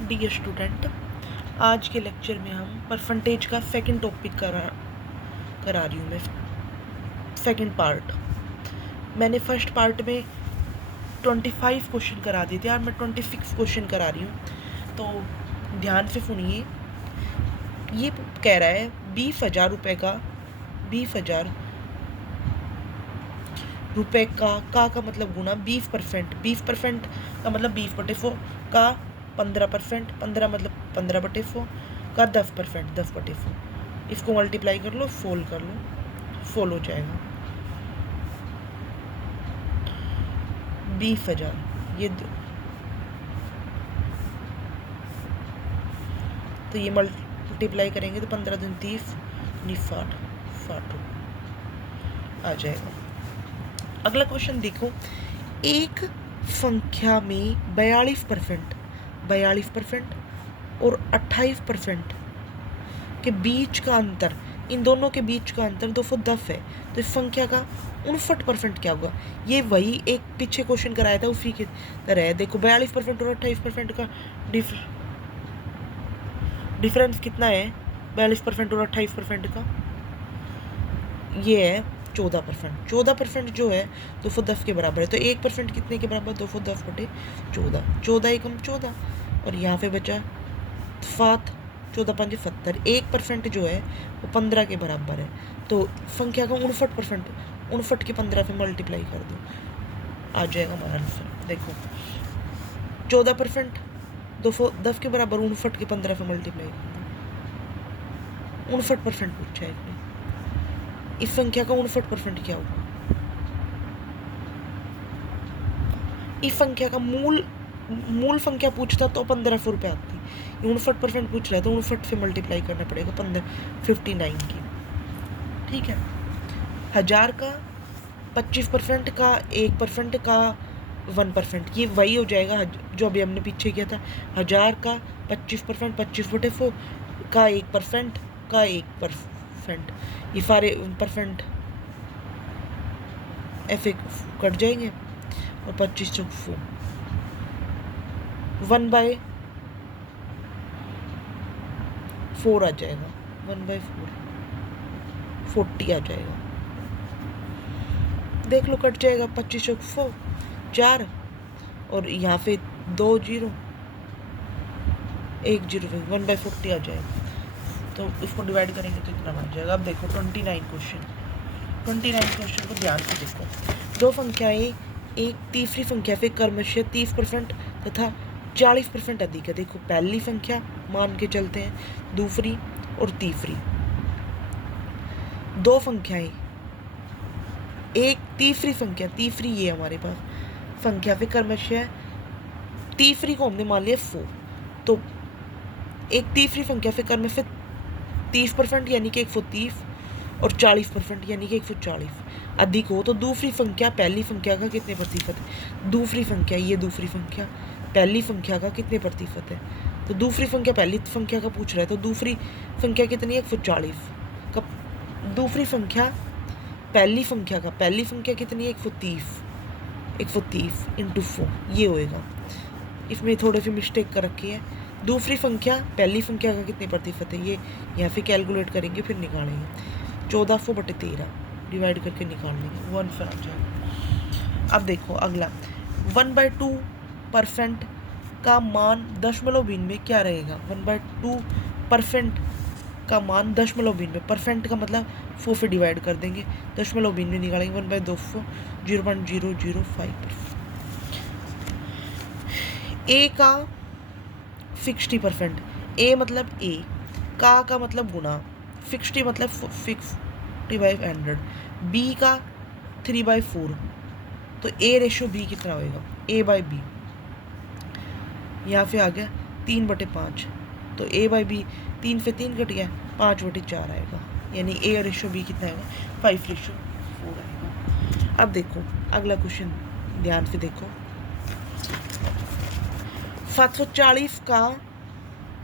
Dear student, आज के lecture में हम परसेंटेज का सेकंड टॉपिक करा रही हूँ मैं, सेकंड पार्ट। मैंने फर्स्ट पार्ट में 25 क्वेश्चन करा दिए थे और मैं 26 क्वेश्चन करा रही हूँ, तो ध्यान से सुनिए। ये कह रहा है 20,000 रुपये का, 20,000 रुपये का मतलब गुना 20%, 20% का मतलब 20/4 का 15%, 15 मतलब 15/4 का 10%, 10/4। इसको मल्टीप्लाई कर लो, फोल्ड कर लो, फोल हो जाएगा 20,000। ये तो ये मल्टीप्लाई करेंगे तो 15 दूनी 30, 60 आ जाएगा। अगला क्वेश्चन देखो, एक संख्या में 42% और 28% के बीच का अंतर, इन दोनों के बीच का अंतर 210 है, तो इस संख्या का 59% क्या होगा? ये वही एक पीछे क्वेश्चन कराया था उसी की तरह है। देखो 42% और 28% का डिफरेंस कितना है? 42% और 28% का ये है 14%। 14% जो है 210 के बराबर है, तो 1% कितने के बराबर? 210/14। 14 एकम 14 और यहाँ पे बचा 7, 14 5 70। 1% जो है वो 15 के बराबर है, तो संख्या का 59%, 59 के 15 से मल्टीप्लाई कर दो, आ जाएगा हमारा आंसर। देखो 14% 210 के बराबर, 59 के 15 से मल्टीप्लाई कर दो, 59% पूछा है इसने। इस संख्या का 59% क्या होगा? इस संख्या का मूल संख्या पूछता तो 1500 रुपये आती, 59% पूछ रहा है तो 59 से मल्टीप्लाई करना पड़ेगा 59 की। ठीक है, 1000 का 25% का 1% का 1%, ये वही हो जाएगा जो अभी हमने पीछे किया था। 1000 का 25%, 25/4 का 1% का 1%, ये सारे परसेंट ऐसे कट जाएंगे और 25 चौक 1/4 आ जाएगा, 1/4 40 आ जाएगा। देख लो कट जाएगा, 25 चौक 4 और यहाँ पे 2 0, 1 0 1/40 आ जाएगा। तो इसको डिवाइड करेंगे तो इतना बन जाएगा। अब देखो 29 क्वेश्चन को ध्यान से देखो। दो संख्याएं एक तीसरी संख्या से क्रमशः 30% तथा 40% अधिक है। देखो पहली संख्या मान के चलते हैं, दूसरी और तीसरी। दो संख्याएं एक तीसरी संख्या, तीसरी ये हमारे पास संख्या से क्रमशः, तीसरी को हमने मान लिया 4, तो एक तीसरी संख्या से क्रमशः 30% यानी कि 130 और 40% यानी कि 140 अधिक हो, तो दूसरी संख्या पहली संख्या का कितने प्रतिशत है? दूसरी संख्या, ये दूसरी संख्या पहली संख्या का कितने प्रतिशत है? तो दूसरी संख्या पहली संख्या का पूछ रहा है, तो दूसरी संख्या कितनी है? 140 का। दूसरी संख्या पहली संख्या कितनी है? 130 इंटू 4, ये होएगा। इसमें थोड़ी सी मिस्टेक कर रखी है। दूसरी संख्या पहली संख्या का कितने प्रतिशत है, ये यहाँ से कैलकुलेट करेंगे, फिर निकालेंगे। 1400/13 डिवाइड करके निकाल लेंगे, 1 पर आ जाएगा। अब देखो अगला, 1/2% का मान दशमलव भिन्न में क्या रहेगा? 1/2% का मान दशमलव भिन्न में, परसेंट का मतलब 4 से डिवाइड कर देंगे, दशमलव भिन्न में निकालेंगे 1/200, 0.005%। ए का 60%, ए मतलब ए, का मतलब गुना, 60 मतलब 60/100, बी का 3/4, तो ए रेशो बी कितना होएगा? A/B, यहाँ से आ गया 3/5, तो A/B 3 से 3 कट गया, 5/4 आएगा, यानी ए रेशो बी कितना आएगा? 5/4 आएगा। अब देखो अगला क्वेश्चन ध्यान से देखो, 740 का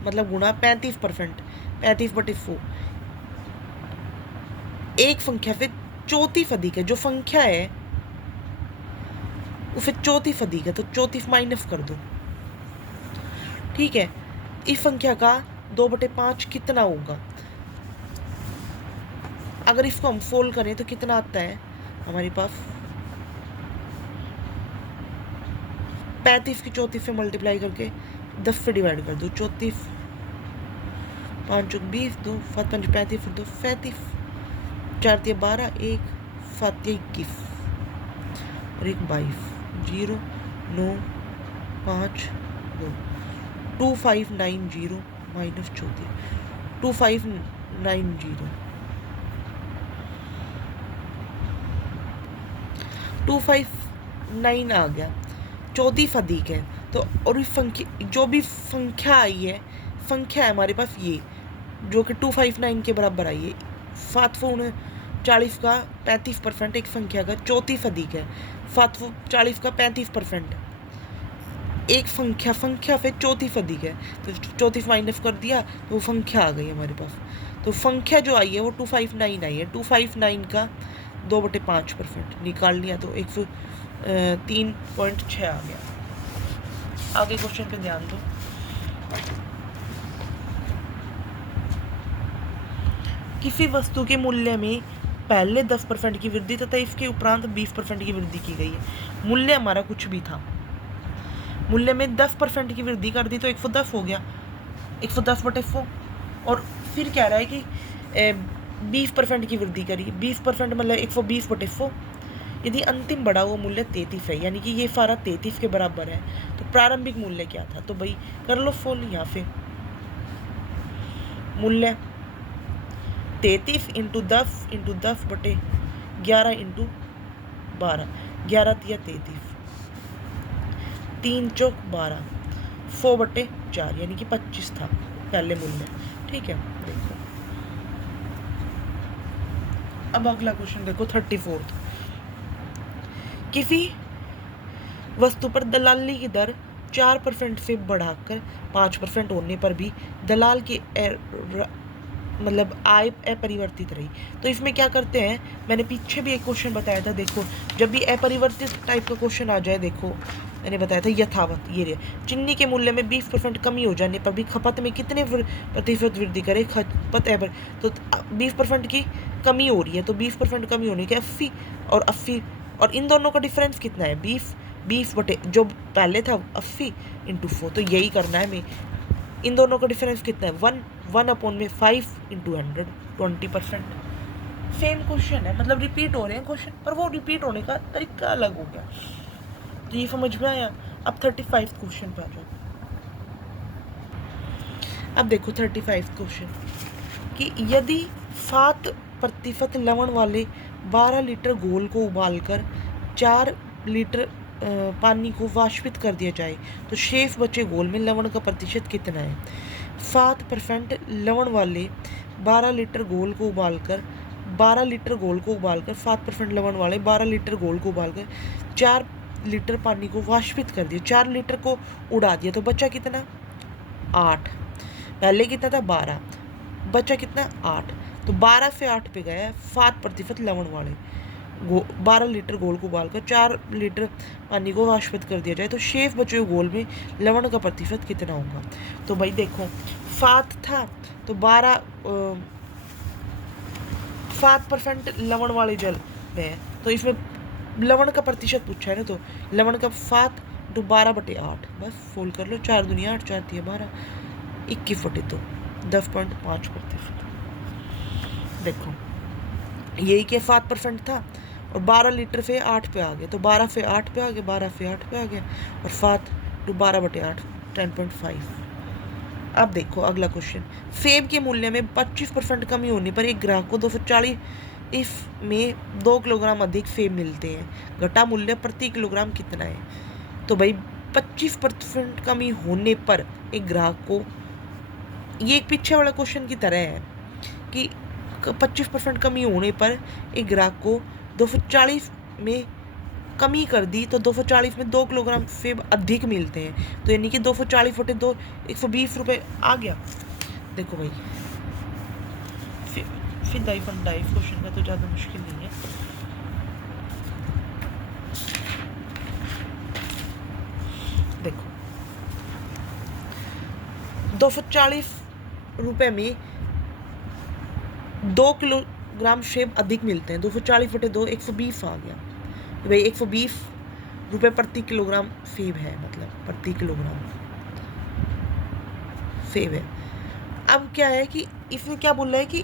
मतलब गुना 35%, 35/4, एक संख्या से 34 अधिक है। जो संख्या है उसे 34 अधिक है, तो 34 माइनस कर दो, ठीक है। इस संख्या का 2/5 कितना होगा? अगर इसको हम फोल्ड करें तो कितना आता है हमारे पास? 35 की 34 से मल्टीप्लाई करके 10 से डिवाइड कर दो। 34 5 चौक 20, 2 7 5 35, 2 35, 4 3 12, 1 7 21 और 1 22, 0 9 5 2 2590 माइनस 34 2590 259 आ गया। 34 अधिक है तो और इस संख्या जो भी संख्या आई है, संख्या है हमारे पास ये जो कि 259 के बराबर आई है। 740 का 35% एक संख्या का 34 अधिक है। 740 का 35% एक संख्या से 34 अधिक है तो 34 माइनस कर दिया तो वो संख्या आ गई हमारे पास। तो संख्या जो आई है वो 259 आई है। 259 का 2/5% निकाल लिया तो 103.6 आ गया। आगे क्वेश्चन पे ध्यान दो। किसी वस्तु के मूल्य में पहले 10% की वृद्धि तथा इसके उपरांत 20% की वृद्धि की गई है। मूल्य हमारा कुछ भी था, मूल्य में 10% की वृद्धि कर दी तो 110 हो गया, 110/100। और फिर कह रहा है कि 20% की वृद्धि करी, 20% मतलब 120/100। यदि अंतिम बढ़ा हुआ मूल्य 33 है, यानी कि ये सारा 33 के बराबर है, तो प्रारंभिक मूल्य क्या था? तो भाई कर लो फोल यहाँ पे। मूल्य 33 × 10 × 10/11 × 12, 11 × 33, 3 चौक 12, 100/4 यानी कि 25 था पहले मूल्य। ठीक है, देखो अब अगला क्वेश्चन देखो 34। किसी वस्तु पर दलाली की दर 4% से बढ़ाकर 5% होने पर भी दलाल की मतलब आय अपरिवर्तित रही। तो इसमें क्या करते हैं, मैंने पीछे भी एक क्वेश्चन बताया था। देखो जब भी अपरिवर्तित टाइप का क्वेश्चन आ जाए, देखो मैंने बताया था यथावत ये चीनी के मूल्य में 20% कमी हो जाने पर भी खपत में कितने प्रतिशत वृद्धि करे? खपत है तो 20% की कमी हो रही है तो 20% कमी होने के 80 और 80 और इन दोनों का डिफरेंस कितना है? 20 बटे जो पहले था 80 × 4। तो यही करना है। मैं इन दोनों का डिफरेंस कितना है? 1/5 × 100, 20%। सेम क्वेश्चन है, मतलब रिपीट हो रहे हैं क्वेश्चन, पर वो रिपीट होने का तरीका अलग हो गया। तो ये समझ में आया। अब 35 क्वेश्चन पर आ जाओ। अब देखो 35 क्वेश्चन कि यदि 7% लवण वाले 12 लीटर घोल को उबालकर 4 लीटर पानी को वाष्पित कर दिया जाए तो शेष बचे घोल में लवण का प्रतिशत कितना है? 7% लवण वाले 12 लीटर घोल को उबालकर 7% लवण वाले 12 लीटर घोल को उबालकर 4 लीटर पानी को वाष्पित कर दिया। 4 लीटर को उड़ा दिया तो बचा कितना? 8। पहले कितना था? 12, बचा कितना? 8। तो 12 से 8 पे गया 7% लवण वाले 12 लीटर घोल को उबालकर 4 लीटर पानी को वाष्पित कर दिया जाए तो शेष बचे हुए घोल में लवण का प्रतिशत कितना होगा? तो भाई देखो 7 था तो 7% लवण वाले जल में है तो इसमें लवण का प्रतिशत पूछा है ना, तो लवण का 7 × 12/8 बस फोल्ड कर लो। 4 दूनी 8, 4 3 12, 21/2, 10.5%। देखो यही के 7% था और 12 लीटर से 8 पे आ गया तो 12 से 8 पे आ गया, 12 से 8 पे आ गया और 7 × 12/8 10.5। अब देखो अगला क्वेश्चन। सेब के मूल्य में 25% कमी होने पर एक ग्राहक को 240 में 2 किलोग्राम अधिक सेब मिलते हैं। घटा मूल्य प्रति किलोग्राम कितना है? तो भाई 25% कमी होने पर एक ग्राहक को, ये एक पीछे वाला क्वेश्चन की तरह है कि 25% कमी होने पर एक ग्राहक को 240 में कमी कर दी तो 240 में 2 किलोग्राम सेब अधिक मिलते हैं। तो यानी कि 240/2 120 रुपये आ गया। देखो भाई फिर डाइफ क्वेश्चन का तो ज़्यादा मुश्किल नहीं है। देखो 240 रुपये में 2 किलोग्राम सेब अधिक मिलते हैं। 240/2 120 आ गया भाई, 120 रुपये प्रति किलोग्राम सेब है, मतलब प्रति किलोग्राम सेब है। अब क्या है कि इसमें क्या बोल रहा है कि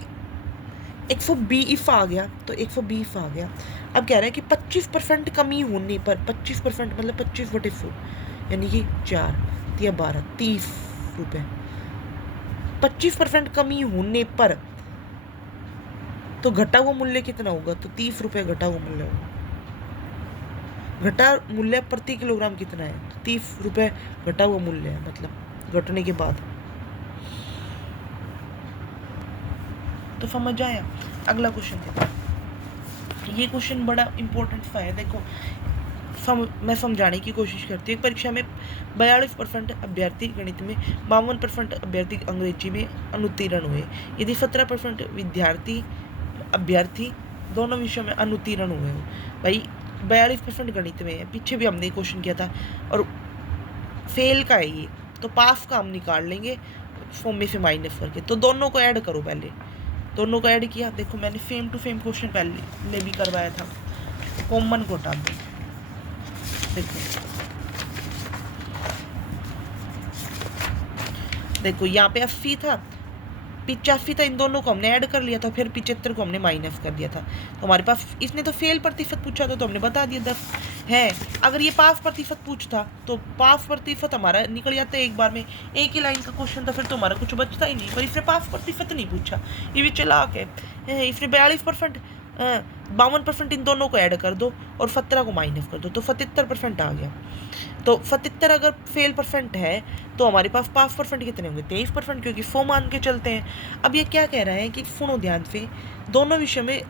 120 आ गया, तो 120 आ गया। अब कह रहा है कि 25% कमी होने पर, 25% मतलब 25/4 यानी कि 4 या 12 30 रुपये, 25% कमी होने पर तो घटा हुआ मूल्य कितना होगा? तो 30 रुपये घटा हुआ मूल्य होगा। घटा मूल्य प्रति किलोग्राम कितना है? तो 30 रुपये घटा हुआ मूल्य है, मतलब घटने के बाद। तो समझ आया? अगला क्वेश्चन देखो, ये क्वेश्चन बड़ा इंपॉर्टेंट सा है। देखो मैं समझाने की कोशिश करती हूँ। परीक्षा में 42% अभ्यर्थी गणित में, 52% अभ्यर्थी अंग्रेजी में अनुत्तीर्ण हुए। यदि 17% अभ्यर्थी दोनों विषयों में अनुत्तीर्ण हुए हो। भाई 42% गणित में है, पीछे भी हमने क्वेश्चन किया था, और फेल का है ये, तो पास का हम निकाल लेंगे फॉर्म में से माइनस करके। तो दोनों को ऐड करो, पहले दोनों को ऐड किया। देखो मैंने सेम टू सेम क्वेश्चन पहले भी करवाया था, कॉमन को हटा दो। देखो यहाँ पे 80 था, 85 था, इन दोनों को हमने ऐड कर लिया था, फिर 75 को हमने माइनस कर दिया था। तो हमारे पास, इसने तो फेल प्रतिशत पूछा था तो हमने बता दिया 10 है। अगर ये पास प्रतिशत पूछता तो पास प्रतिशत हमारा निकल जाता है एक बार में, एक ही लाइन का क्वेश्चन था, फिर तो हमारा कुछ बचता ही नहीं। पर इसने पास प्रतिशत नहीं पूछा, ये भी चालाक है। इसने 42%, 52% इन दोनों को ऐड कर दो और 17 को माइनस कर दो, तो 77% आ गया। तो 77 अगर फेल परसेंट है तो हमारे पास पास परसेंट कितने होंगे? 23%, क्योंकि 100 मान के चलते हैं। अब ये क्या कह रहा है कि सुनो ध्यान से, दोनों विषय में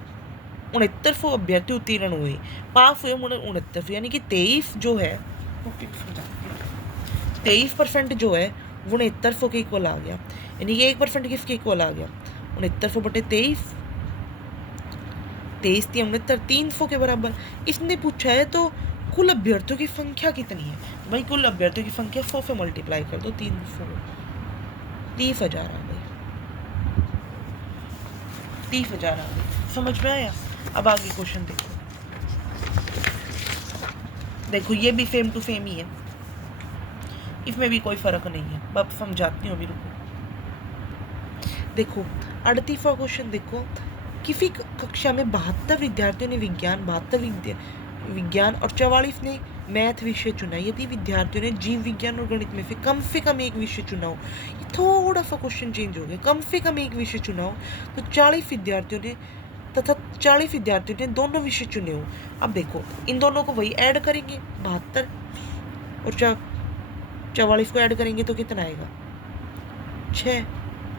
69 अभ्यर्थी उत्तीर्ण हुए, पास हुए 69, यानी कि 23 जो है 23% जो है वो 69 के इक्वल आ गया। यानी कि 1% किसके इक्वल आ गया? 69/23, 23 × 69, 300 के बराबर। इसने पूछा है तो कुल अभ्यर्थियों की संख्या कितनी है? भाई कुल अभ्यर्थियों की संख्या 100 से मल्टीप्लाई कर दो, 300, 30,000 आ गई, 30,000 आ गई। समझ में आया? अब आगे क्वेश्चन देखो। देखो ये भी सेम टू सेम ही है, इसमें भी कोई फर्क नहीं है। अब समझाती हूँ, अभी रुको। देखो 38वां क्वेश्चन देखो, किसी कक्षा में 72 विद्यार्थियों ने विज्ञान और 44 ने मैथ विषय चुना। यदि विद्यार्थियों ने जीव विज्ञान और गणित में से कम एक विषय चुना हो, ये थोड़ा सा क्वेश्चन चेंज हो गया, कम से कम एक विषय चुना हो, तो 40 विद्यार्थियों ने दोनों विषय चुने हो। अब देखो इन दोनों को वही ऐड करेंगे, 72 और 44 को ऐड करेंगे तो कितना आएगा? 6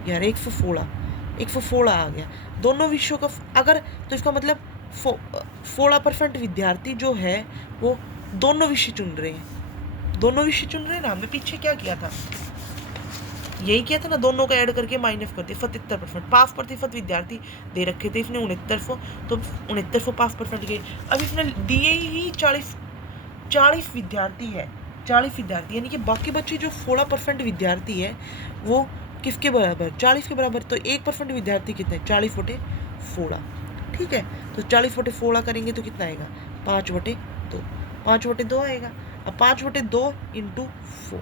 यार, 116 आ गया। दोनों विषयों का अगर, तो इसका मतलब 16% विद्यार्थी जो है वो दोनों विषय चुन रहे हैं ना। हमने पीछे क्या किया था? यही किया था ना, दोनों को ऐड करके माइनस करते। 77% पास प्रतिशत विद्यार्थी दे रखे थे इसने 69, तो 69 पास परसेंट के। अब इसने दिए ही 40 विद्यार्थी है, 40 विद्यार्थी, यानी कि बाकी बच्चे जो 16% विद्यार्थी है वो किसके बराबर? 40 के बराबर। तो 1% विद्यार्थी कितने? 40/16, ठीक है। तो 40/16 करेंगे तो कितना आएगा? 5/2, 5/2 आएगा। अब 5/2 × 4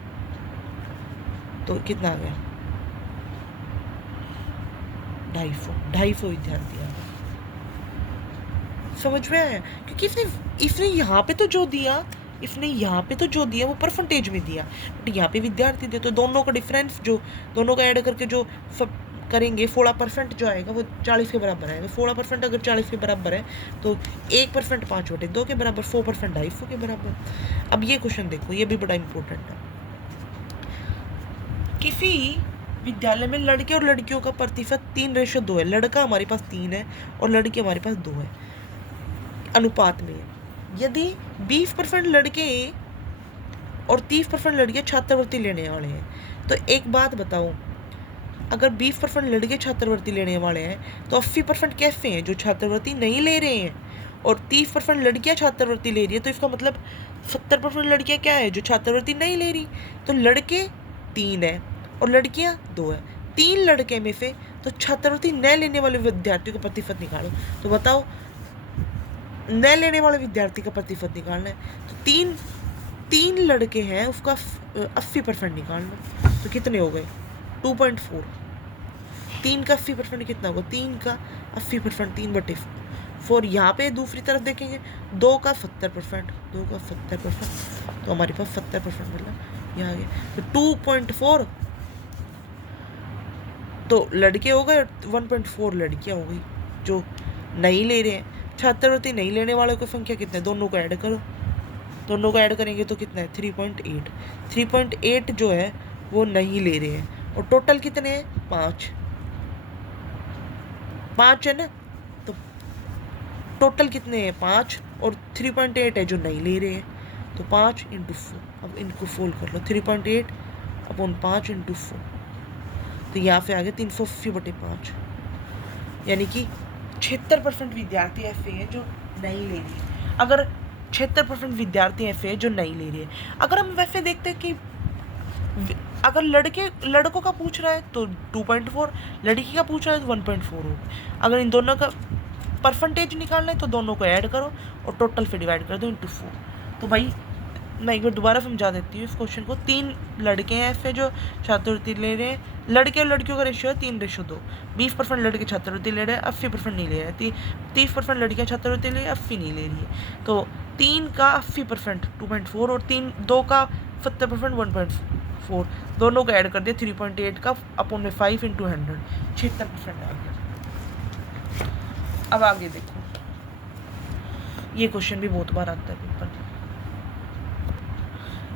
तो कितना आ गया? 250 विद्यार्थी आ गए। समझ में आया? क्योंकि इसने यहाँ पे तो जो दिया वो परसेंटेज में दिया, बट यहाँ पे विद्यार्थी दे, तो दोनों का डिफरेंस, जो दोनों का ऐड करके जो सब करेंगे, 16% जो आएगा वो 40 के बराबर आएगा। 16% अगर 40 के बराबर है तो 1% 5/2 के बराबर, 4% 250 के बराबर। अब ये क्वेश्चन देखो, ये भी बड़ा इंपॉर्टेंट है। किसी विद्यालय में लड़के और लड़कियों का प्रतिशत 3:2 है। लड़का हमारे पास 3 है और लड़की हमारे पास 2 है, अनुपात में है। यदि 20% लड़के और 30% लड़कियां छात्रवृत्ति लेने वाले हैं, तो एक बात बताओ, अगर 20% लड़के छात्रवृत्ति लेने वाले हैं तो 80% कैसे हैं जो छात्रवृत्ति नहीं ले रहे हैं, और 30% लड़कियां छात्रवृत्ति ले रही है, तो इसका मतलब 70% लड़कियां क्या है जो छात्रवृत्ति नहीं ले रही। तो लड़के 3 है और लड़कियां 2 है। 3 लड़के में से तो छात्रवृत्ति न लेने वाले विद्यार्थियों का प्रतिशत निकालो। तो बताओ, न लेने वाले विद्यार्थी का प्रतिशत निकालना है तो 3 लड़के हैं, उसका 80% निकालना। तो कितने हो गए? 2.4। 3 का 80% कितना होगा? 3 का 80% 3/4। यहाँ पे दूसरी तरफ देखेंगे 2 का 70%, 2 का 70%, तो हमारे पास 70% मिला। यहाँ आ गया तो 2.4 तो लड़के हो गए, 1.4 लड़कियाँ हो गई जो नहीं ले रहे हैं। छात्रवृत्ति नहीं लेने वालों की संख्या कितने? दोनों को ऐड करो, दोनों को ऐड करेंगे तो कितना है? 3.8। 3.8 जो है वो नहीं ले रहे हैं। और टोटल कितने हैं? 5 है ना, तो टोटल कितने हैं? 5 और 3.8 है जो नहीं ले रहे हैं। तो 5 × 4। अब इनको फोल्ड कर लो, 3.8 अपॉन 5 × 4, तो यहाँ पे आ गया 380/5। यानी कि 76% विद्यार्थी ऐसे हैं जो नहीं ले रहे। अगर 76% विद्यार्थी ऐसे हैं जो नहीं ले रहे। अगर हम वैसे देखते हैं कि अगर लड़कों का पूछ रहा है तो 2.4, लड़की का पूछ रहा है तो 1.4 होगा। अगर इन दोनों का परसेंटेज निकालना है तो दोनों को ऐड करो और टोटल पे डिवाइड कर दो × 4। तो भाई मैं एक बार दोबारा समझा देती हूँ इस क्वेश्चन को। 3 लड़के हैं ऐसे जो छात्रवृत्ति ले रहे हैं। लड़के और लड़कियों का रेशियो है 3:2। 20% लड़के छात्रवृत्ति ले रहे हैं, 80% नहीं ले रहे हैं। 30% लड़कियाँ छात्रवृत्ति ले रही है, 80 नहीं ले रही है। तो 3 का 80% 2.4 और 2 का 70% 1.4, दोनों को ऐड कर दिया 3.8 का अपॉन में 5 × 100, 76% आ गया। अब आगे देखो, ये क्वेश्चन भी बहुत बार आता है पेपर में।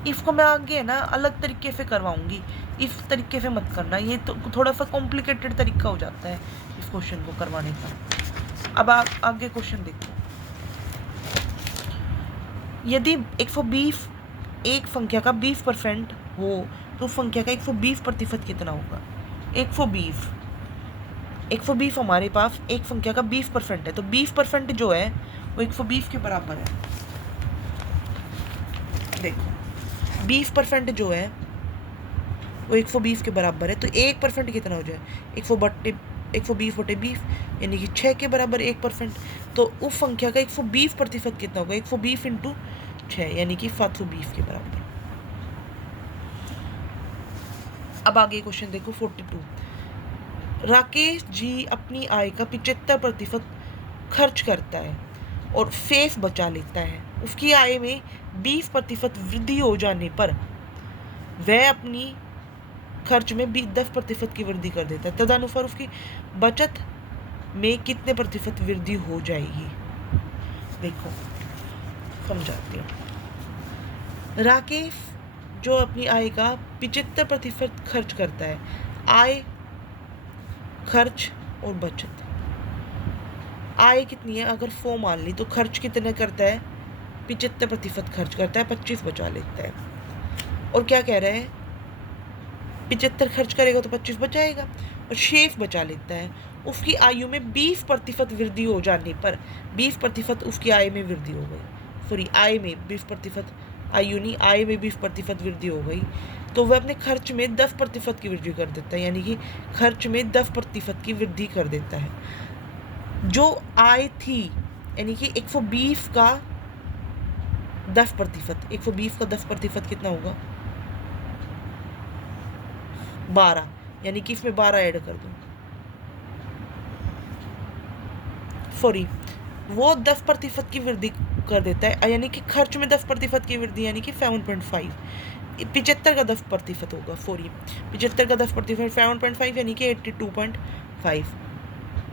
इसको मैं आगे ना अलग तरीके से करवाऊंगी, इस तरीके से मत करना, ये तो थोड़ा सा कॉम्प्लिकेटेड तरीका हो जाता है इस क्वेश्चन को करवाने का। अब आगे क्वेश्चन देखो। यदि 120 एक संख्या का 20% हो तो संख्या का 120% कितना होगा? 120 हमारे पास एक संख्या का 20% है, तो 20% जो है वो 120 के बराबर है। देखो 20% जो है वो 120 के बराबर है, तो 1% कितना हो जाए? 120/20 यानी कि 6 के बराबर 1%। तो उस संख्या का 120% कितना होगा? 120 × 6 यानी कि 720 के बराबर। अब आगे क्वेश्चन देखो 42। राकेश जी अपनी आय का 75% खर्च करता है और शेष बचा लेता है। उसकी आय में 20% वृद्धि हो जाने पर वह अपनी खर्च में 10% की वृद्धि कर देता है। तदनुसार उसकी बचत में कितने प्रतिशत वृद्धि हो जाएगी? देखो समझाती हूँ। राकेश जो अपनी आय का 75% खर्च करता है, आय, खर्च और बचत। आय कितनी है? अगर 100 मान ली तो खर्च कितना करता है? 75% खर्च करता है, 25 बचा लेता है। और क्या कह रहा है? 75 खर्च करेगा तो 25 बचाएगा और शेष बचा लेता है। उसकी आयु में 20% वृद्धि हो जाने पर 20% उसकी आय में वृद्धि हो गई। सॉरी, आय में 20%, आयु नहीं, आय में 20% वृद्धि हो गई, तो वह अपने खर्च में 10% की वृद्धि कर देता है। यानी कि खर्च में 10% की वृद्धि कर देता है। जो आय थी यानी कि 120 का 10%, 120 का 10% कितना होगा? 12, यानी कि इसमें 12 ऐड कर दो। सॉरी, वो 10% की वृद्धि कर देता है, यानी कि खर्च में 10% की वृद्धि, यानी कि 7.5। 75 का 10% होगा। सॉरी, 75 का 10% 7.5 यानी कि 82.5,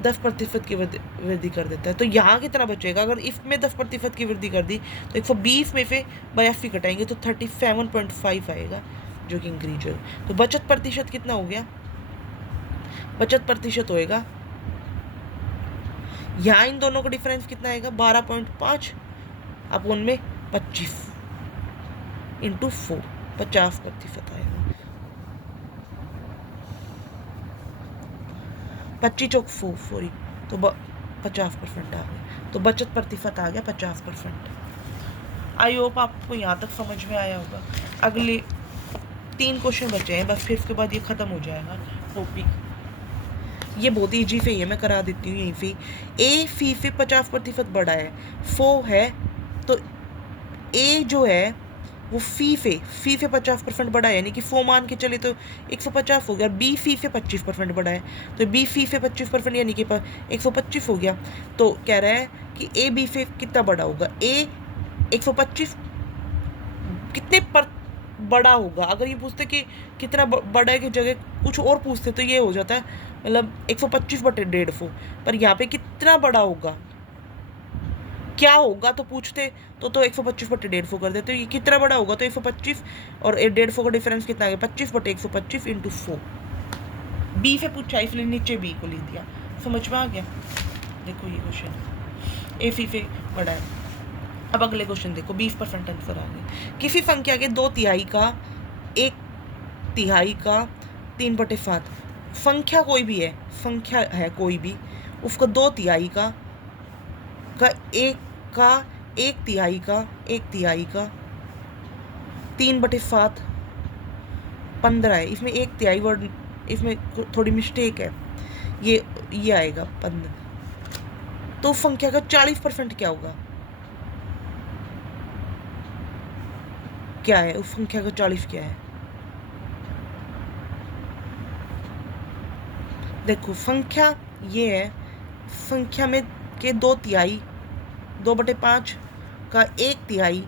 10% की वृद्धि कर देता है। तो यहाँ कितना बचेगा? अगर इसमें 10% की वृद्धि कर दी तो 120 में से 82 घटाएंगे तो 37.5 आएगा, जो कि इंक्रीज होगा। तो बचत प्रतिशत कितना हो गया? बचत प्रतिशत होएगा, यहाँ इन दोनों का डिफरेंस कितना आएगा? 12.5 अपॉन में 25 × 4, 50% आएगा। 25 चौक 4, सॉरी, तो 50% आ गया। तो बचत प्रतिशत आ गया 50%। आई होप आपको यहाँ तक समझ में आया होगा। अगले 3 क्वेश्चन बचे हैं बस, फिर उसके बाद ये ख़त्म हो जाएगा टॉपिक। ये बहुत ईजी फी है, मैं करा देती हूँ यहीं फी। ए फी से 50% बड़ा है, फो है, तो ए जो है वो फी से 50% बड़ा है, यानी कि फो मान के चले तो 150 हो गया। बी फी से 25% बड़ा है, तो बी फी से 25% यानी कि 125 हो गया। तो कह रहा है कि ए बी से कितना बड़ा होगा, ए 125 कितने पर बड़ा होगा। अगर ये पूछते कि कितना बड़ा है की जगह कुछ और पूछते तो ये हो जाता है मतलब 125/150, पर यहाँ पे कितना बड़ा होगा क्या होगा तो पूछते तो 125/150 कर देते। ये कितना बड़ा होगा तो 125 और 150 का डिफरेंस कितना आ गया 25/125 × 4। बी से पूछा इसलिए नीचे बी को लिख दिया। समझ में आ गया। देखो ये क्वेश्चन ए फी से बड़ा है। अब अगले क्वेश्चन देखो 20% आंसर आ गए। किसी संख्या के 2/3 का 1/3 का 3/7, संख्या कोई भी है, संख्या है कोई भी, उसका 2/3 का 1/3 का 3/7 15 है। इसमें 1/3 वर्ड, इसमें थोड़ी मिस्टेक है, ये आएगा 15। तो संख्या का 40% क्या होगा, क्या है उस संख्या का 40 क्या है। देखो संख्या ये है, संख्या में के 2/3 2/5 का 1/3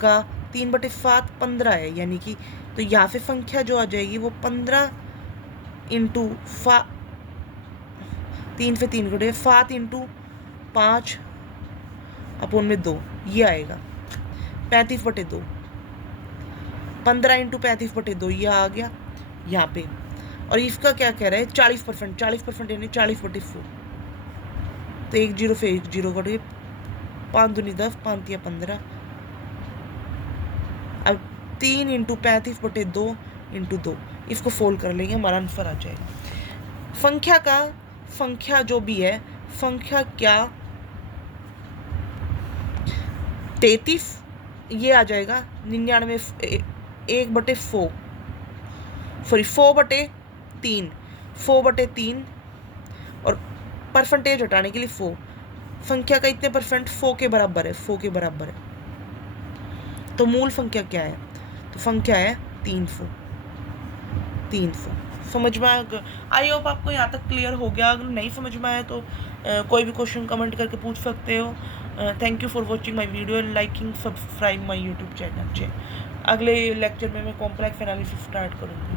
का 3/7 15 है, यानी कि तो यहाँ से संख्या जो आ जाएगी वो 15 इंटू 3 से 3 कटे 7 इंटू 5 अपोन में 2, ये आएगा 35/2। 15 इंटू 35/2 ये आ गया यहाँ पे। और इसका क्या कह रहा है 40%, 40% यानी 40/4। तो 1 0 से 1 0 कटे 5 दूनी 10, 5 तिया 15। अब 3 इंटू 35/2 इंटू 2, इसको फोल्ड कर लेंगे, हमारा आंसर आ जाएगा। संख्या जो भी है, संख्या क्या 33 ये आ जाएगा 99 1/4 सॉरी 4/3 4/3 और परसेंटेज हटाने के लिए 4। संख्या का इतने परसेंट 4 के बराबर है, 4 के बराबर है। तो मूल संख्या क्या है, तो संख्या है 300। समझ में आई होप आपको यहाँ तक क्लियर हो गया। अगर नहीं समझ में आया तो कोई भी क्वेश्चन कमेंट करके पूछ सकते हो। Thank you for watching my video and liking subscribe my YouTube channel. अगले लेक्चर में मैं कॉम्प्लेक्स एनालिसिस स्टार्ट करूँगी।